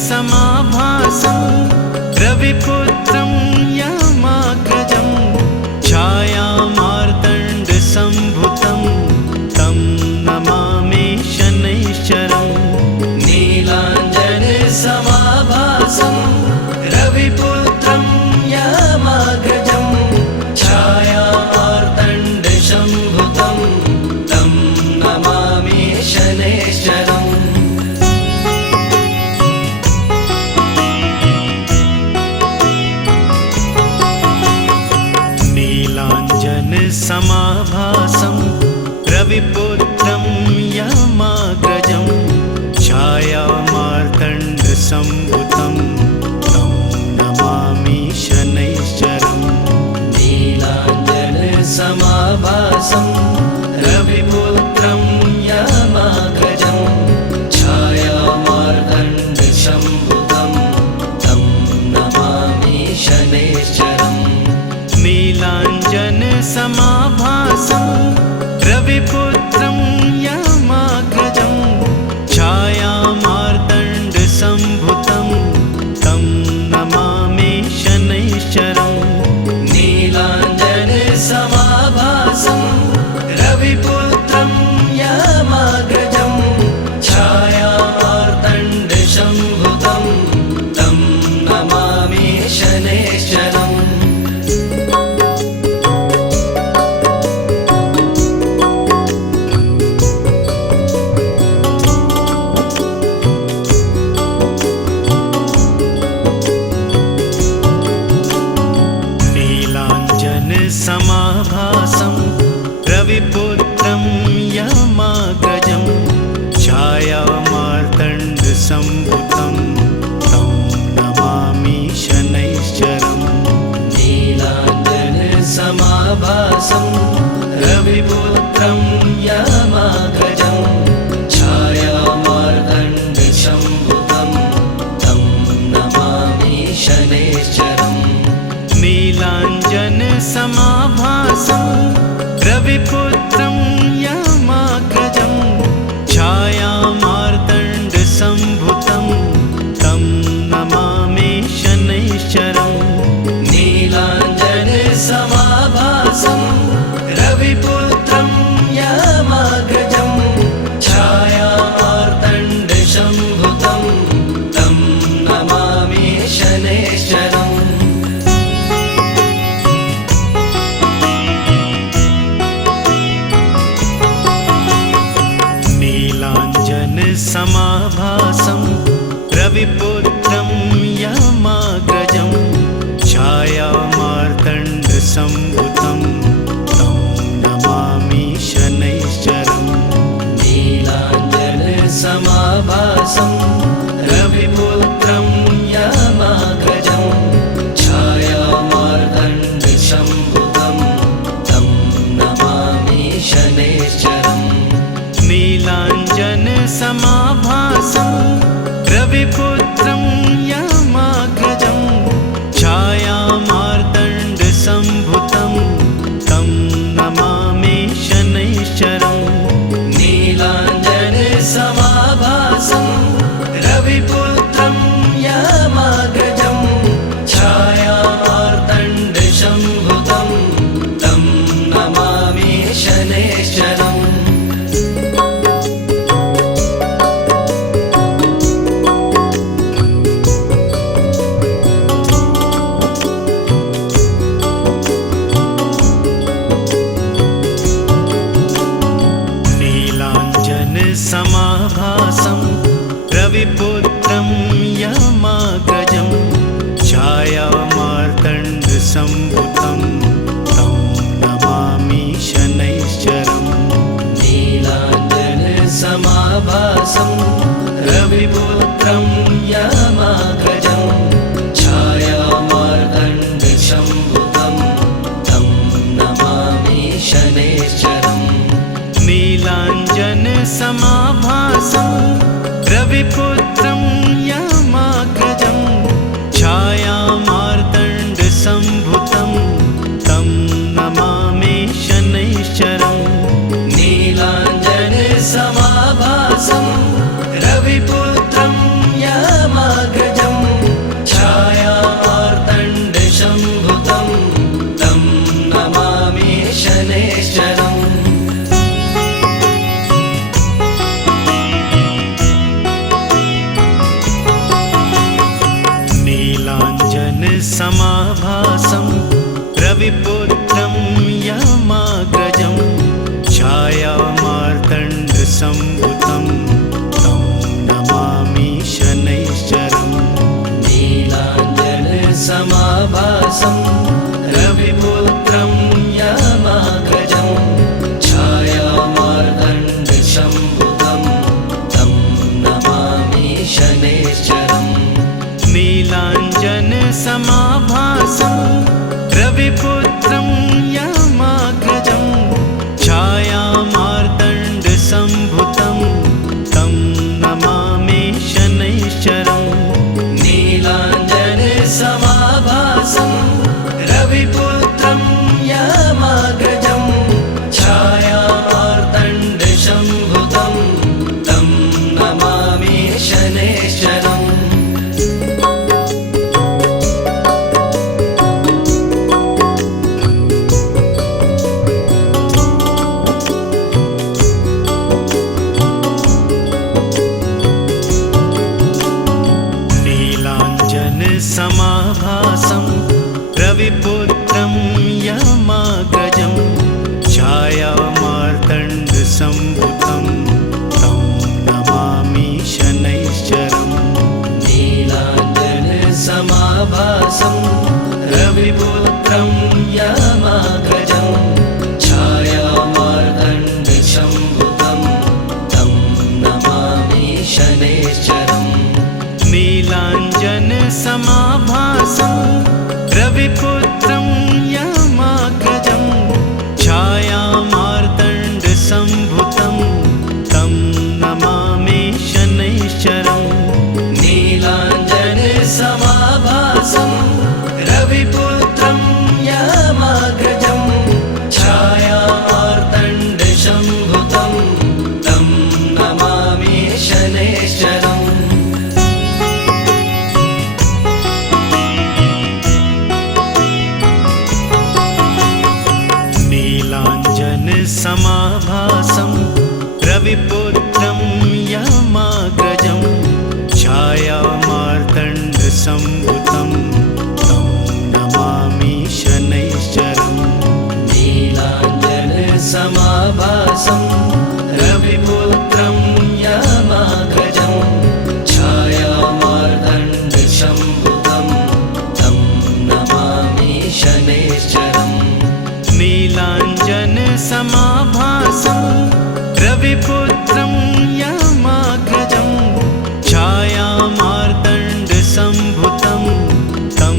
समाभासं रविपुत्रं यामाग्रजं छायामार्तण्डसम्भुतं तं नमामि शनैश्चरम्। नीलाञ्जनसमाभासं रविपुत्रं यामाग्रजं छायामार्तण्डसम्भुतं तं नमामि शनैश्चरम्। समाभासं रविपुत्रं यामाग्रजं छायामार्तण्डसम्भुतं तं नमामि शनैश्चरम्। नीलाञ्जनसमाभासं रविपुत्रं यामाग्रजं छायामार्तण्डसम्भुतं तं नमामि शनैश्चरम्। नीलाञ्जनसमाभासं रविपुत्रं यामाग्रजं छायामार्तण्डसम्भुतं तं नमामि शनैश्चरम्। नीलाञ्जनसमाभासं रविपुत्रं यामाग्रजं छायामार्तण्डसम्भुतं तं नमामि शनैश्चरम्। समाभासं रविपुत्रं यामाग्रजं छायामार्तण्डसम्भुतं तं नमामि शनैश्चरम्। नीलाञ्जनसमाभासं रविपुत्रं यामाग्रजं छायामार्तण्डसम्भुतं तं नमामि शनैश्चरम्। नीलाञ्जनसमाभासं रविपुत्रं यामाग्रजं छायामार्तण्डसम्भुतं तं नमामि शनैश्चरम्। नीलाञ्जनसमाभासं रविपुत्रं यामाग्रजं छायामार्तण्डसम्भुतं तं नमामि शनैश्चरम्। समाभासं रविपुत्रं यामाग्रजं छायामार्तण्डसम्भुतं तं नमामि शनैश्चरम्। नीलाञ्जनसमाभासं रविपुत्रं यामाग्रजं छायामार्तण्डसम्भुतं तं नमामि शनैश्चरम्। नीलाञ्जनसमाभासं रविपुत्रं यामाग्रजं छायामार्तण्डसम्भुतं तं नमामि शनैश्चरम्। नीलाञ्जनसमाभासं रविपुत्रं यामाग्रजं छायामार्तण्डसम्भुतं तं नमामि शनैश्चरम्। समाभासं रविपुत्रं यामाग्रजं छायामार्तण्डसम्भुतं तं नमामि शनैश्चरम्। नीलाञ्जनसमाभासं रविपुत्रं यामाग्रजं छायामार्तण्डसम्भुतं तं नमामि शनैश्चरम्। नीलाञ्जनसमाभासं रविपुत्रं यामाग्रजं छायामार्तण्डसम्भुतं तं नमामि शनैश्चरम्। नीलाञ्जनसमाभासं रविपुत्रं यामाग्रजं शनैश्चरम् नीलाञ्जनसमाभासं रविपुत्रं यमाग्रजं छायामार्तण्डसम्भुतं तं नमामि शनैश्चरम् नीलाञ्जनसमाभासं रविपुत्रं यमाग्रजं छायामार्तण्डसम्भुतं तं नमामि शनैश्चरम् नीलाञ्जनसमाभासं रविपुत्रं यमाग्रजं छायामार्तण्डसम्भुतं तं नमामि शनैश्चरम् नीलाञ्जनसमाभासं रविपुत्रं यमाग्रजं छायामार्तण्डसम्भुतं तं नमामि शनैश्चरम् नीलाञ्जनसमाभासं रविपुत्रं यमाग्रजं छायामार्तण्डसम्भुतं तं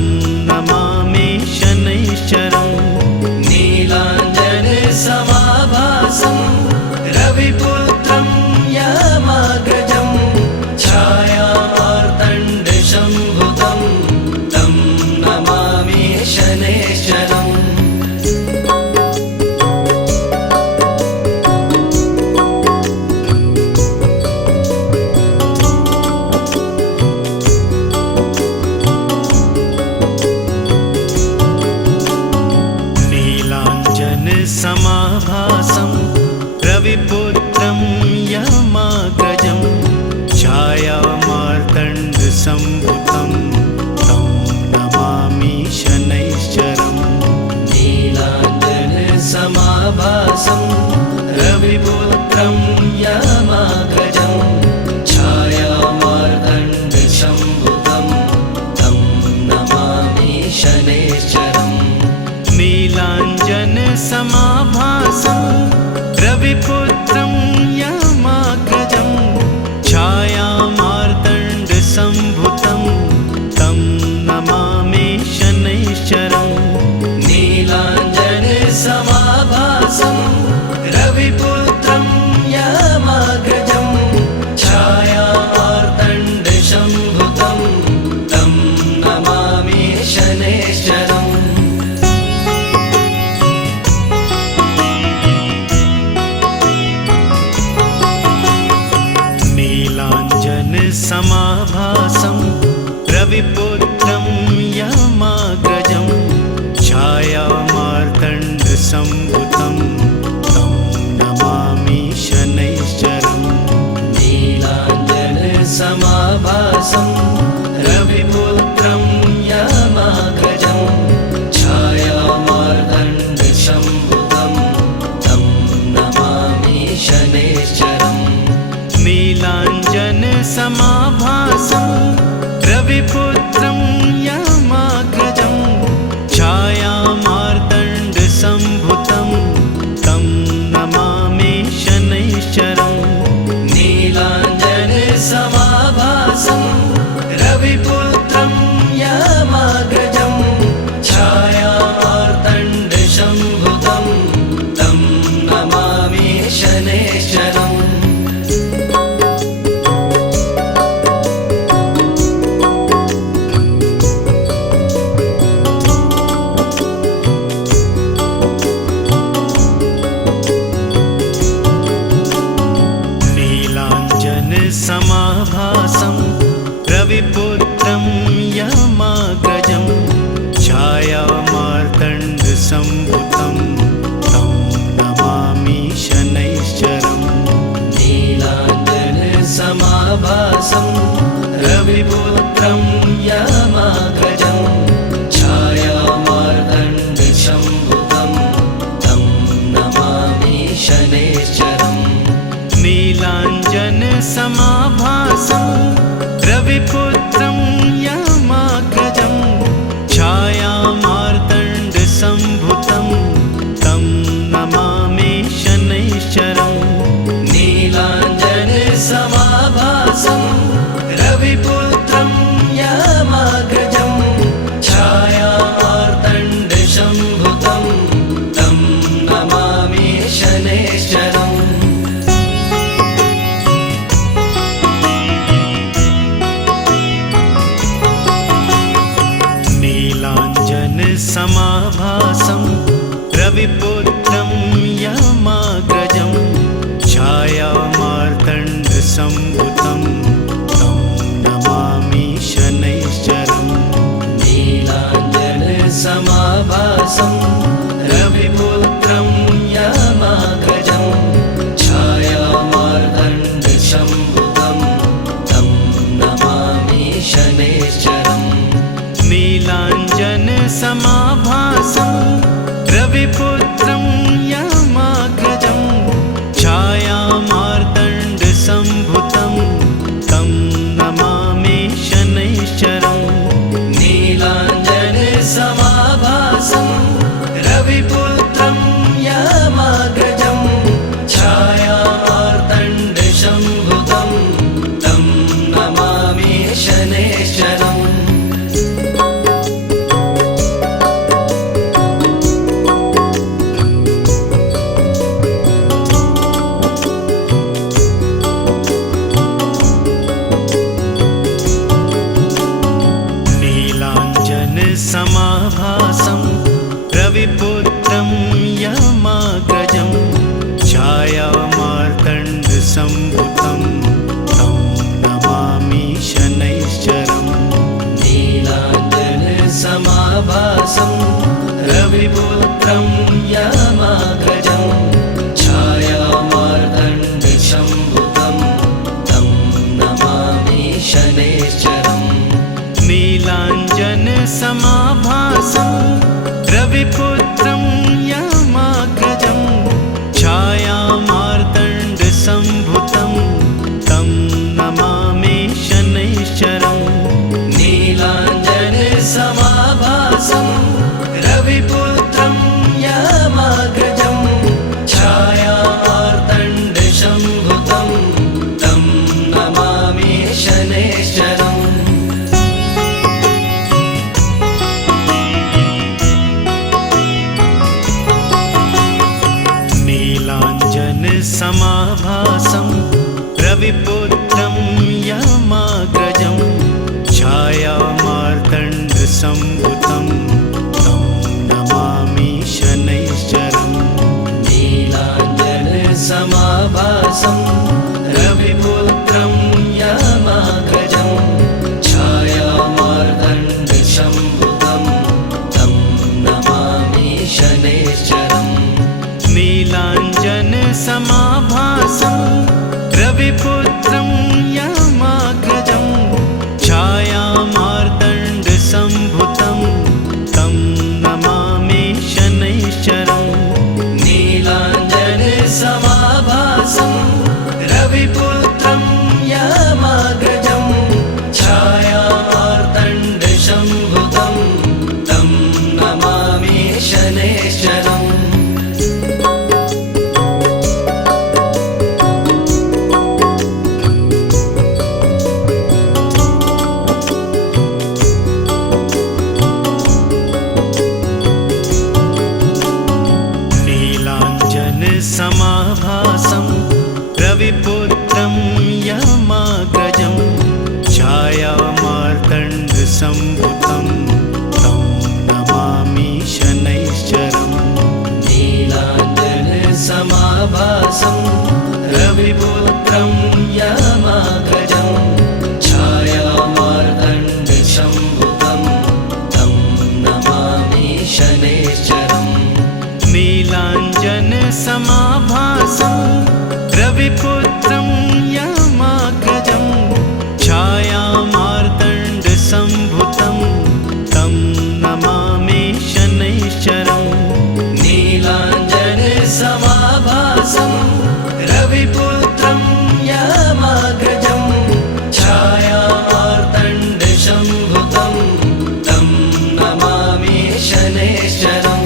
नमामि शनैश्चरम् नीलाञ्जनसमाभासं रविपुत्रं यमाग्रजं छायामार्तण्डसम्भुतं तं नमामि शनैश्चरम् नीलाञ्जनसमाभासं रविपुत्रं यमाग्रजं छायामार्तण्डसम्भुतं तं नमामि शनैश्चरम् नीलाञ्जनसमाभासं रविपुत्रं यमाग्रजं छायामार्तण्डसम्भुतं तं नमामि शनैश्चरम् नीलाञ्जनसमाभासं रविपुत्रं यमाग्रजं छायामार्तण्डसम्भुतं तं नमामि शनैश्चरम् नीलाञ्जनसमाभासं रविपुत्रं यमाग्रजं छायामार्तण्डसम्भुतं तं नमामि शनैश्चरम् नीलाञ्जनसमाभासं रविपुत्रं यमाग्रजं छायामार्तण्डसम्भुतं तं नमामि शनैश्चरम् नीलाञ्जनसमाभासं रविपुत्रं यमाग्रजं छायामार्तण्डसम्भुतं तं नमामि शनैश्चरम् नीलाञ्जनसमाभासं रविपुत्रं यमाग्रजं छायामार्तण्डसम्भुतं तं नमामि शनैश्चरम् नीलाञ्जनसमाभासं रविपुत्रं यमाग्रजं छायामार्तण्डसम्भुतं तं नमामि शनैश्चरम् नीलाञ्जनसमाभासं रविपुत्रं यमाग्रजं छायामार्तण्डसम्भुतं तं नमामि शनैश्चरम् नीलाञ्जनसमाभासं रविपुत्रं यमाग्रजं छायामार्तण्डसम्भुतं तं नमामि शनैश्चरम् नीलाञ्जनसमाभासं रविपुत्रं यमाग्रजं छायामार्तण्डसम्भुतं तं नमामि शनैश्चरम् नीलाञ्जनसमाभासं सम्भुतं तं नमामि शनैश्चरम् नीलाञ्जनसमाभासं रविपुत्रं यामाग्रजं छायामार्तण्डशम्भुतं तं नमामि शनैश्चरम् नीलाञ्जनसमाभासं रविपुत्रं यामाग्रजं छायामार्तण्डसम्भुतं तं नमामि शनैश्चरम् नीलाञ्जनसमाभासं रविपुत्रं यामाग्रजं छायामार्तण्डशम्भुतं तं नमामि शनैश्चरम् समाभासं रविपुत्रं यामाग्रजं छायामार्तण्डसम्भुतं तं नमामि शनैश्चरम् नीलाञ्जनसमाभासं रविपुत्रं यामाग्रजं छायामार्तण्डशम्भुतं तं नमामि शनैश्चरम् नीलाञ्जनसमाभासं रविपुत्रं यामाग्रजं छायामार्तण्डसम्भुतं तं नमामि शनैश्चरम् नीलाञ्जनसमाभासं रविपुत्रं यामाग्रजं छायामार्तण्डशम्भुतं तं नमामि शनैश्चरम् समाभासं रविपुत्रं यामाग्रजं छायामार्तण्डसम्भुतं तं नमामि शनैश्चरम् नीलाञ्जनसमाभासं रविपुत्रं यामाग्रजं छायामार्तण्डशम्भुतं तं नमामि शनैश्चरम् नीलाञ्जनसमाभासं रविपुत्रं यामाग्रजं छायामार्तण्डसम्भुतं तं नमामि शनैश्चरम् नीलाञ्जनसमाभासं रविपुत्रं यामाग्रजं छायामार्तण्डशम्भुतं तं नमामि शनैश्चरम् समाभासं रविपुत्रं यामाग्रजं छायामार्तण्डसम्भुतं तं नमामि शनैश्चरम् नीलाञ्जनसमाभासं रविपुत्रं यामाग्रजं छायामार्तण्डशम्भुतं तं नमामि शनैश्चरम् नीलाञ्जनसमाभासं रविपुत्रं यामाग्रजं छायामार्तण्डसम्भुतं तं नमामि शनैश्चरम् नीलाञ्जनसमाभासं रविपुत्रं यामाग्रजं छायामार्तण्डशम्भुतं तं नमामि शनैश्चरम्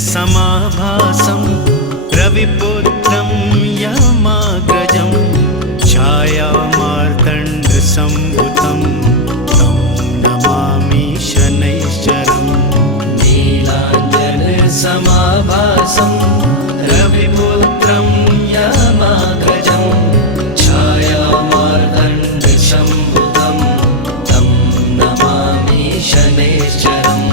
समाभासं रविपुत्रं यामाग्रजं छायामार्तण्डसम्भुतं तं नमामि शनैश्चरम् नीलाञ्जनसमाभासं रविपुत्रं यामाग्रजं छायामार्तण्डशम्भुतं तं नमामि शनैश्चरम्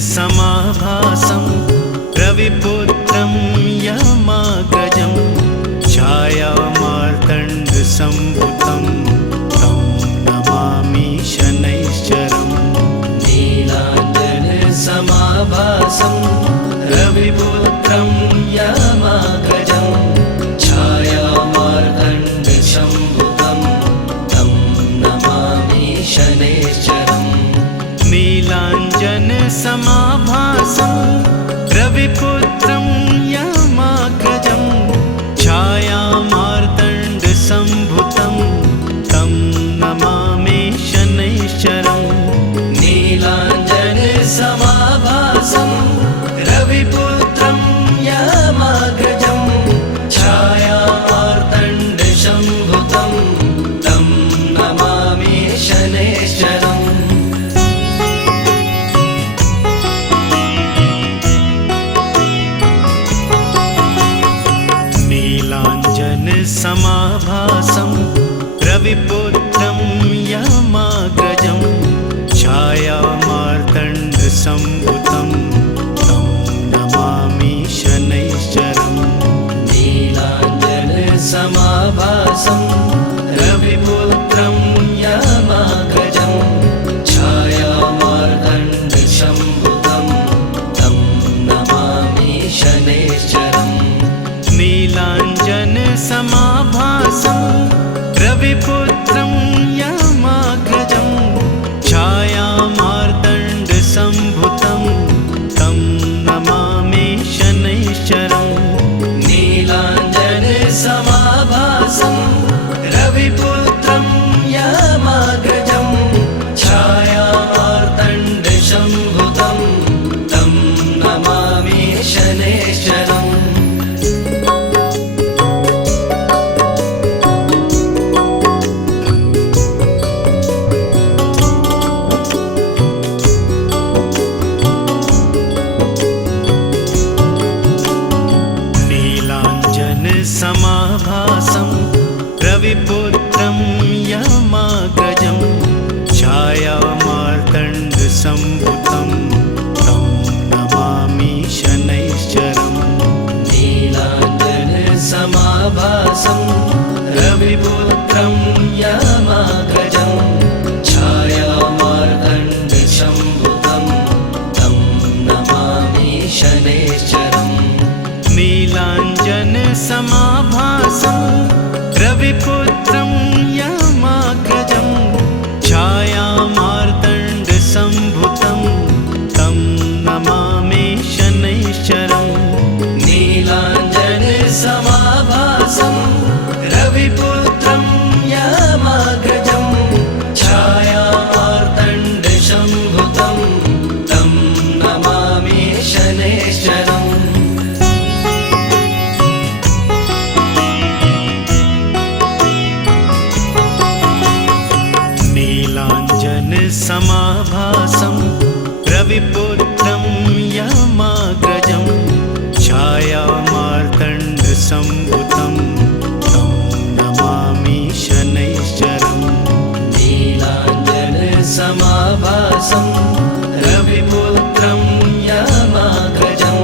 समाभासं रविपुत्रं यमाग्रजं छायामार्तण्डसम्भुतं तं नमामि शनैश्चरम्। नीलाञ्जनसमाभासं रविपुत्रं यमाग्रजं छायामार्तण्डसम्भुतं तं नमामि शनैश्चरम्। नीलाञ्जनसमाभासं रविपुत्रं यमाग्रजं छायामार्तण्डसम्भुतं तं नमामि शनैश्चरम्। नीलाञ्जनसमाभासं रविपुत्रं यमाग्रजं छायामार्तण्डसम्भुतं तं नमामि शनैश्चरम्। नीलाञ्जनसमाभासं रविपुत्रं यमाग्रजं छायामार्तण्डसम्भुतं तं नमामि शनैश्चरम्। नीलाञ्जनसमाभासं रविपुत्रं यमाग्रजं छायामार्तण्डसम्भुतं तं नमामि शनैश्चरम्। नीलाञ्जनसमाभासं रविपुत्रं यमाग्रजं छायामार्तण्डसम्भुतं तं नमामि शनैश्चरम्। नीलाञ्जनसमाभासं रविपुत्रं यमाग्रजं छायामार्तण्डसम्भुतं तं नमामि शनैश्चरम्। समाभासं रविपुत्रं यमाग्रजं छायामार्तण्डसम्भुतं तं नमामि शनैश्चरम्। नीलाञ्जनसमाभासं रविपुत्रं यमाग्रजं छायामार्तण्डसम्भुतं तं नमामि शनैश्चरम्। नीलाञ्जनसमाभासं रविपुत्रं यमाग्रजं छायामार्तण्डसम्भुतं तं नमामि शनैश्चरम्। नीलाञ्जनसमाभासं रविपुत्रं यमाग्रजं छायामार्तण्डसम्भुतं तं नमामि शनैश्चरम्। नीलाञ्जनसमाभासं रविपुत्रं यमाग्रजं छायामार्तण्डसम्भुतं तं नमामि शनैश्चरम्। नीलाञ्जनसमाभासं रविपुत्रं यमाग्रजं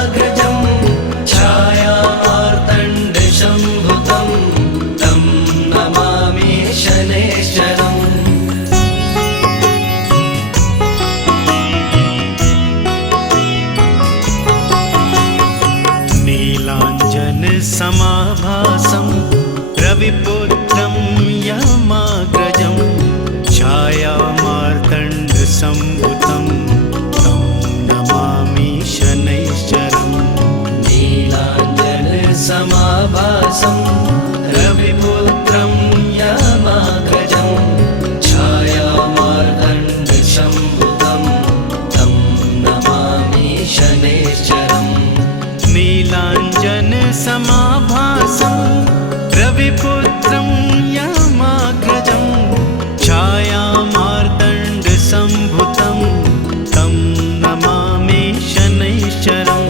यमाग्रजं छायामार्तण्डशम्भुतं तं नमामि शनैश्चरम्। नीलाञ्जनसमाभासं रविपुत्रं यमाग्रजं छायामार्तण्डसम्भुतं तं नमामि शनैश्चरम्। नीलाञ्जनसमाभासं रविपुत्रं यमाग्रजं छायामार्तण्डशम्भुतं तं नमामि शनैश्चरम्। नीलाञ्जनसमाभासं रविपुत्रं यमाग्रजं छायामार्तण्डसम्भुतं तं नमामि शनैश्चरम्।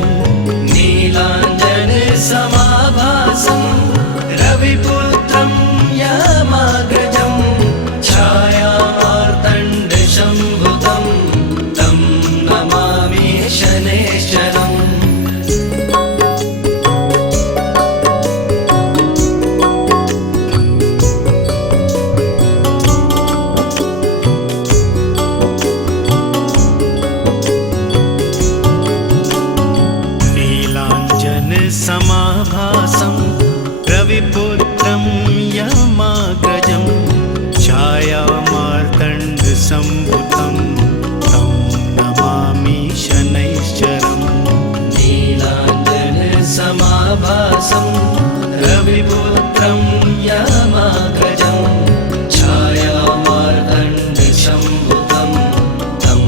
नीलाञ्जनसमाभासं रविपुत्रं यमाग्रजं छायामार्तण्डशम्भुतं तं नमामि शनैश्चरम्। समाभासं रविपुत्रं यमाग्रजं छायामार्तण्डसम्भुतं तं नमामि शनैश्चरम्। नीलाञ्जनसमाभासं रविपुत्रं यमाग्रजं छायामार्तण्डशम्भुतं तं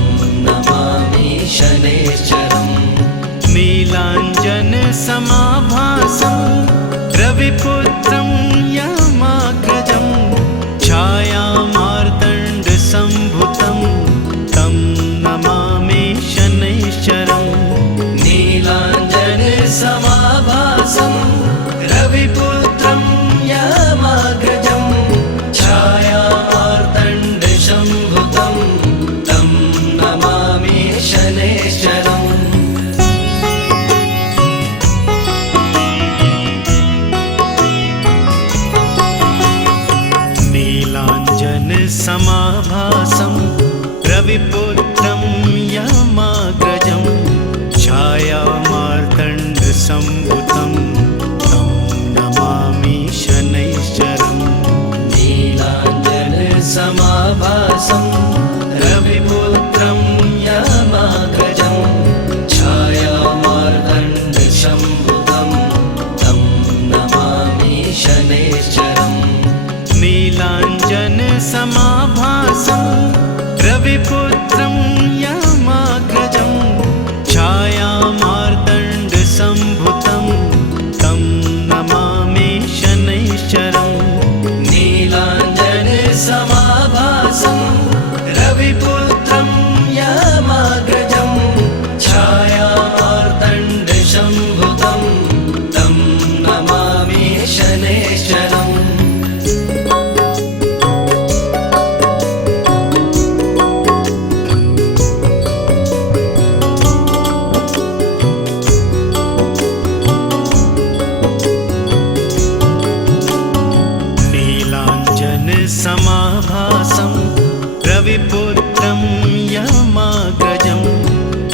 नमामि शनैश्चरम्। नीलाञ्जनसमाभासं रविपुत्रं यमाग्रजं छायामार्तण्डसम्भुतं तं नमामि शनैश्चरम्। नीलाञ्जनसमाभासं रविपुत्रं यमाग्रजं छायामार्तण्डशम्भुतं तं नमामि शनैश्चरम्। नीलाञ्जनसमाभासं रविपुत्रं यमाग्रजं छायामार्तण्डसम्भुतं तं नमामि शनैश्चरम्। नीलाञ्जनसमाभासं रविपुत्रं यमाग्रजं छायामार्तण्डशम्भुतं तं नमामि शनैश्चरम्। नीलाञ्जनसमाभासं रविपुत्रं यमाग्रजं छायामार्तण्डसम्भुतं तं नमामि शनैश्चरम्। नीलाञ्जनसमाभासं रविपुत्रं यमाग्रजं छायामार्तण्डशम्भुतं तं नमामि शनैश्चरम्। समाभासं रविपुत्रं यमाग्रजं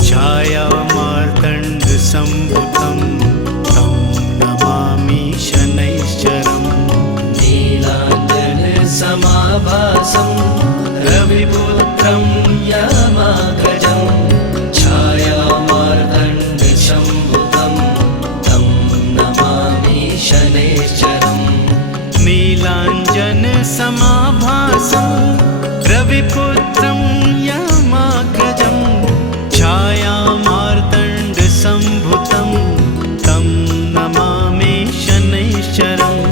छायामार्तण्डसम्भुतं तं नमामि शनैश्चरम्। नीलाञ्जनसमाभासं रविपुत्रं यमाग्रजं छायामार्तण्डशम्भुतं तं नमामि शनैश्चरम्। नीलाञ्जनसमाभासं रविपुत्रं यमाग्रजं छायामार्तण्डसम्भुतं तं नमामि शनैश्चरम्।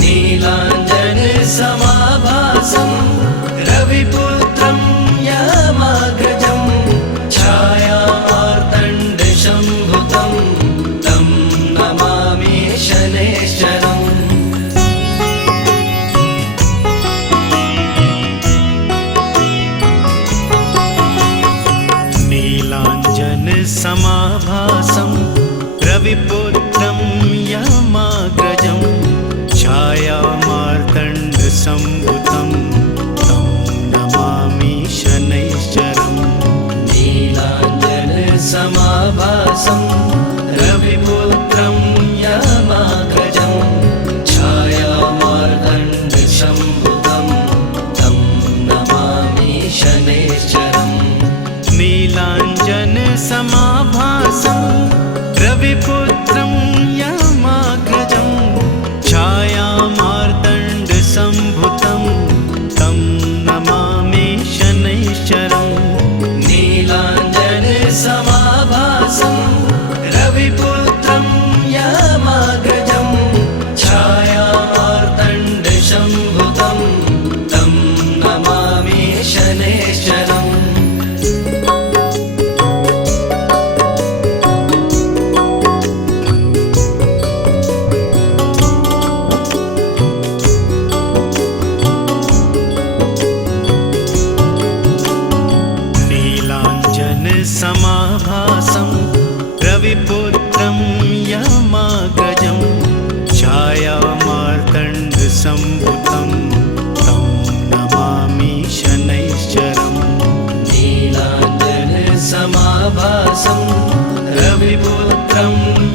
नीलाञ्जनसमाभासं रविपुत्रं यमाग्रजं छायामार्तण्डशम्भुतं तं नमामि शनैश्चरम्।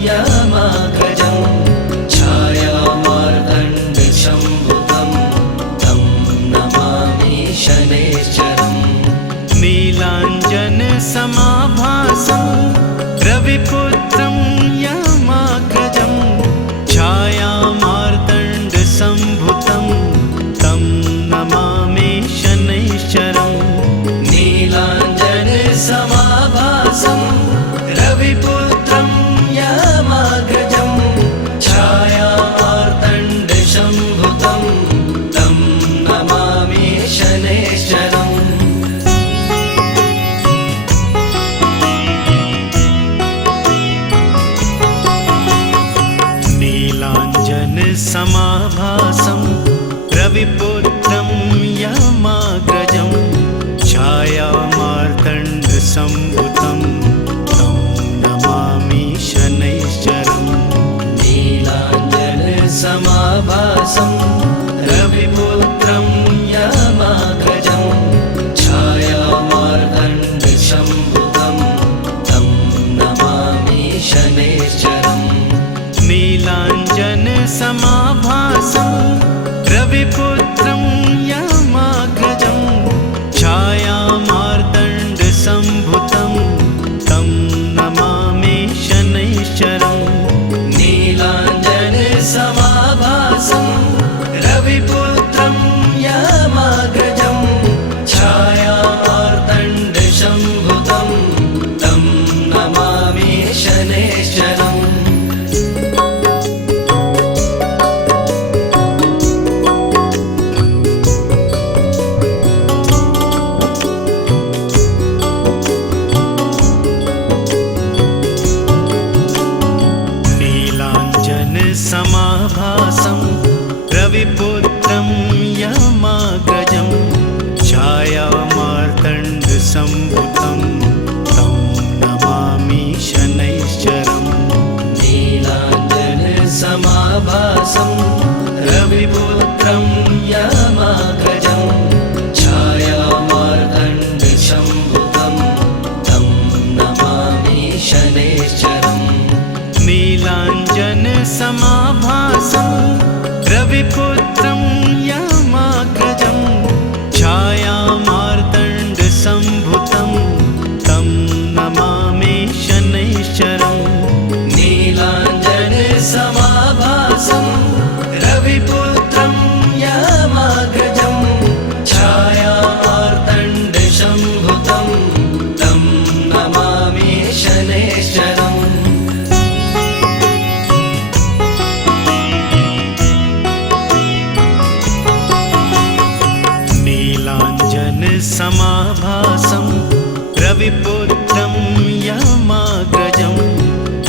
यमाग्रजं छायामार्तण्डशम्भुतं तं नमामि शनैश्चरम् नीलाञ्जनसमाभासं रविपुत्रं यमाग्रजं छायामार्तण्डसम्भुतं तं नमामि शनैश्चरम् नीलाञ्जनसमाभासं रविपुत्रं यमाग्रजं छायामार्तण्डशम्भुतं तं नमामि शनैश्चरम् नीलाञ्जनसमाभासं रविपुत्रं यमाग्रजं छायामार्तण्डसम्भुतं तं नमामि शनैश्चरम् नीलाञ्जनसमाभासं रविपुत्रं यमाग्रजं छायामार्तण्डशम्भुतं तं नमामि शनैश्चरम् नीलाञ्जनसमाभासं रविपुत्रं यमाग्रजं छायामार्तण्डसम्भुतं तं नमामि शनैश्चरम् नीलाञ्जनसमाभासं रविपुत्रं यमाग्रजं छायामार्तण्डशम्भुतं तं नमामि शनैश्चरम् नीलाञ्जनसमाभासं रविपुत्रं यमाग्रजं छायामार्तण्डसम्भुतं तं नमामि शनैश्चरम् नीलाञ्जनसमाभासं रविपुत्रं यमाग्रजं छायामार्तण्डशम्भुतं तं नमामि शनैश्चरम् नीलाञ्जनसमाभासं रविपुत्रं यमाग्रजं छायामार्तण्डसम्भुतं तं नमामि शनैश्चरम् नीलाञ्जनसमाभासं रविपुत्रं यमाग्रजं छायामार्तण्डशम्भुतं तं नमामि शनैश्चरम् नीलाञ्जनसमाभासं रविपुत्रं यमाग्रजं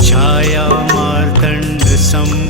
छायामार्तण्डसम्भुतं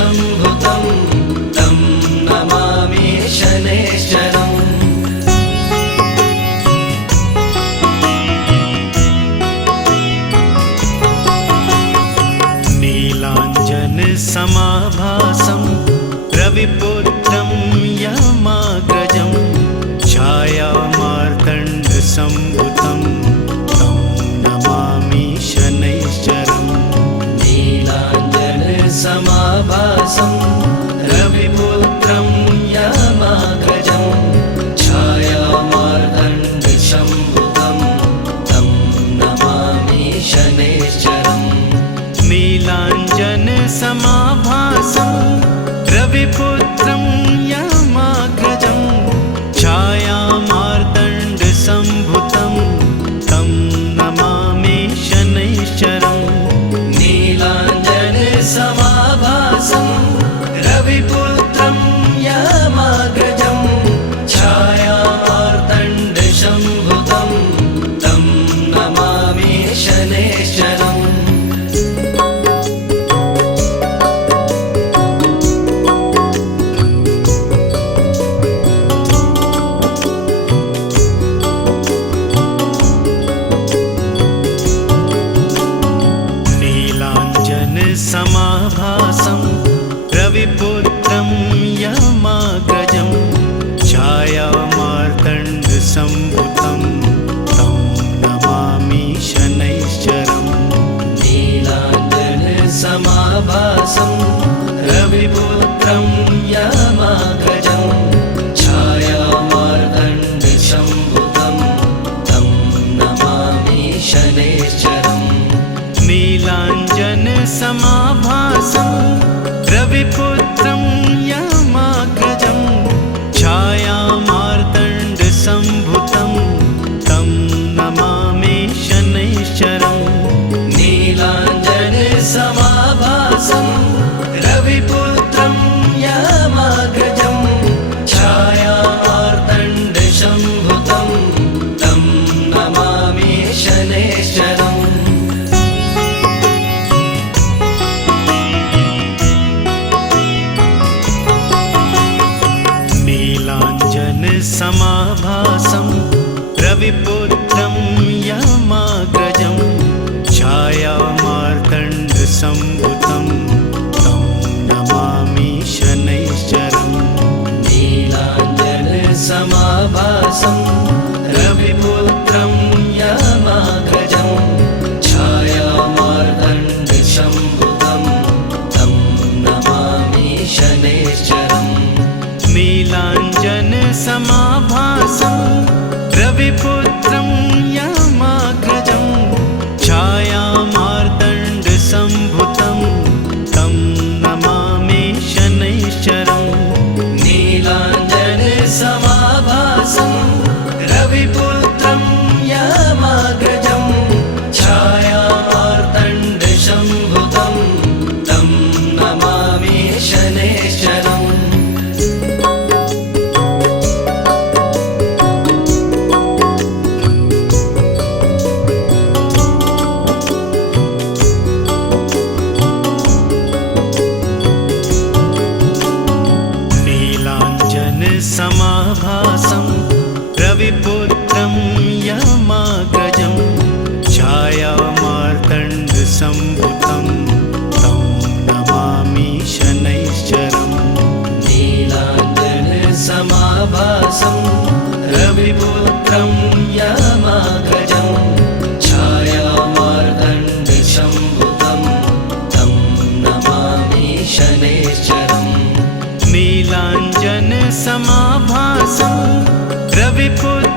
दण्डशम्भुतं तं नमामि शनैश्चरम् नीलाञ्जनसमाभासं रविपुत्रं यमाग्रजं छायामार्तण्डसम्भुतं तं नमामि शनैश्चरम् नीलाञ्जनसमाभासं रविपुत्रं यमाग्रजं छायामार्तण्डशम्भुतं तं नमामि शनैश्चरम् नीलाञ्जनसमाभासं रविपुत्रं यमाग्रजं छायामार्तण्डसम्भुतं तं नमामि शनैश्चरम् नीलाञ्जनसमाभासं रविपुत्रं यमाग्रजं छायामार्तण्डशम्भुतं तं नमामि शनैश्चरम् समाभासं रविपुत्रं यमाग्रजं छायामार्तण्डसम्भुतं तं नमामि शनैश्चरम् नीलाञ्जनसमाभासं रविपुत्रं यमाग्रजं छायामार्तण्डशम्भुतं तं नमामि शनैश्चरम् नीलाञ्जनसमाभासं रविपुत्रं यमाग्रजं छायामार्तण्डसम्भुतं तं नमामि शनैश्चरम् नीलाञ्जनसमाभासं रविपुत्रं यमाग्रजं छायामार्तण्डशम्भुतं तं नमामि शनैश्चरम् नीलाञ्जनसमाभासं रविपुत्रं यमाग्रजं छायामार्तण्डसम्भुतं तं नमामि शनैश्चरम् नीलाञ्जनसमाभासं रविपुत्रं यमाग्रजं छायामार्तण्डशम्भुतं तं नमामि शनैश्चरम् नीलाञ्जनसमाभासं रविपुत्रं यमाग्रजं छायामार्तण्डसम्भुतं तं नमामि शनैश्चरम् नीलाञ्जनसमाभासं रविपुत्रं यमाग्रजं छायामार्तण्डशम्भुतं तं नमामि शनैश्चरम् समाभासं रविपुत्रं यमाग्रजं छायामार्तण्डसम्भुतं तं नमामि शनैश्चरम् नीलाञ्जनसमाभासं रविपुत्रं यमाग्रजं छायामार्तण्डशम्भुतं तं नमामि शनैश्चरम् नीलाञ्जनसमाभासं रविपुत्रं